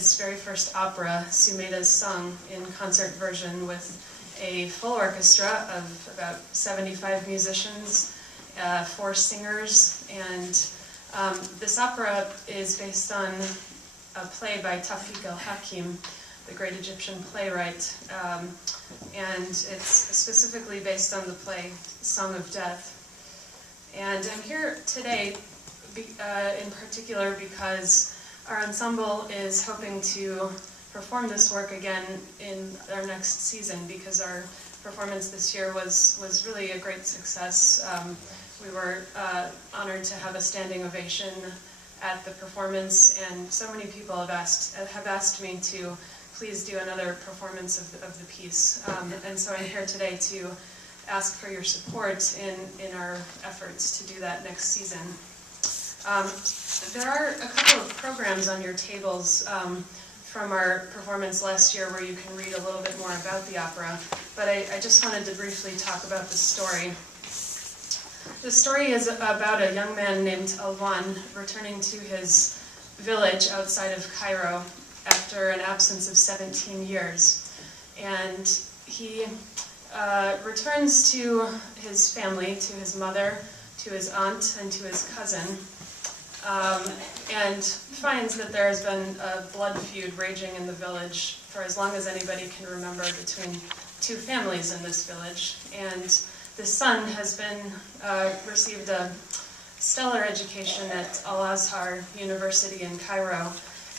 his very first opera, Sumeda's Song, in concert version with a full orchestra of about 75 musicians, 4 singers, and this opera is based on a play by Tawfiq al-Hakim, the great Egyptian playwright, and it's specifically based on the play Song of Death. And I'm here today in particular because our ensemble is hoping to perform this work again in our next season, because our performance this year was really a great success. We were honored to have a standing ovation at the performance, and so many people have asked me to please do another performance of the piece. And so I'm here today to ask for your support in our efforts to do that next season. There are a couple of programs on your tables from our performance last year where you can read a little bit more about the opera, but I just wanted to briefly talk about the story. The story is about a young man named Alwan returning to his village outside of Cairo after an absence of 17 years. And he returns to his family, to his mother, to his aunt, and to his cousin, and finds that there has been a blood feud raging in the village for as long as anybody can remember between 2 families in this village. And the son has received a stellar education at Al-Azhar University in Cairo,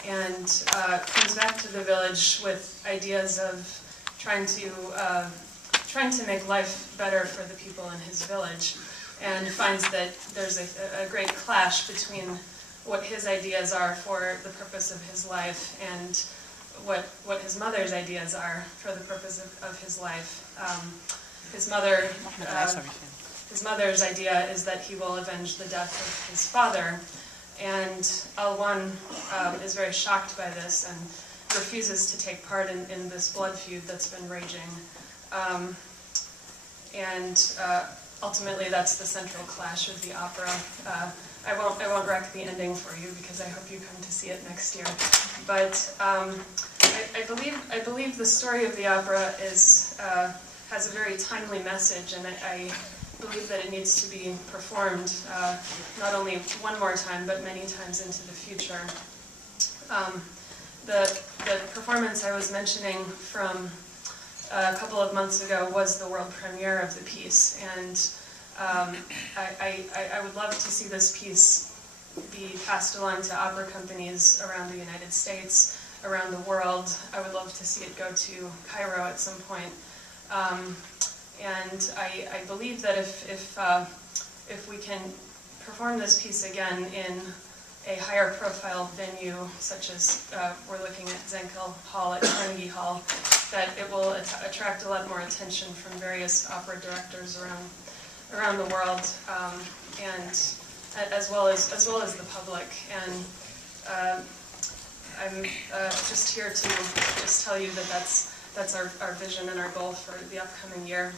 and comes back to the village with ideas of trying to make life better for the people in his village, and finds that there's a great clash between what his ideas are for the purpose of his life and what his mother's ideas are for the purpose of his life. His mother's idea is that he will avenge the death of his father, and Alwan is very shocked by this and refuses to take part in this blood feud that's been raging. Ultimately, that's the central clash of the opera. I won't wreck the ending for you because I hope you come to see it next year. But I believe the story of the opera has a very timely message, and I believe that it needs to be performed not only one more time, but many times into the future. The performance I was mentioning from a couple of months ago was the world premiere of the piece, and I would love to see this piece be passed along to opera companies around the United States, around the world. I would love to see it go to Cairo at some point. And I believe that if we can perform this piece again in a higher profile venue, such as we're looking at Zenkel Hall at Carnegie Hall, that it will attract a lot more attention from various opera directors around the world, and as well as the public. And I'm just here to just tell you that that's our vision and our goal for the upcoming year,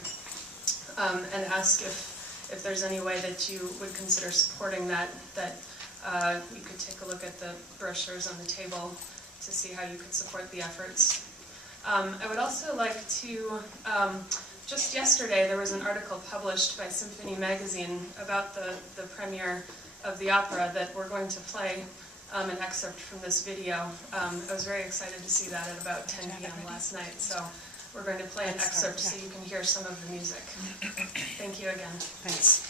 and ask if there's any way that you would consider supporting that you could take a look at the brochures on the table to see how you could support the efforts. I would also like to, just yesterday there was an article published by Symphony Magazine about the premiere of the opera that we're going to play an excerpt from this video. I was very excited to see that at about 10 p.m. last night, so we're going to play an excerpt so you can hear some of the music. Thank you again. Thanks.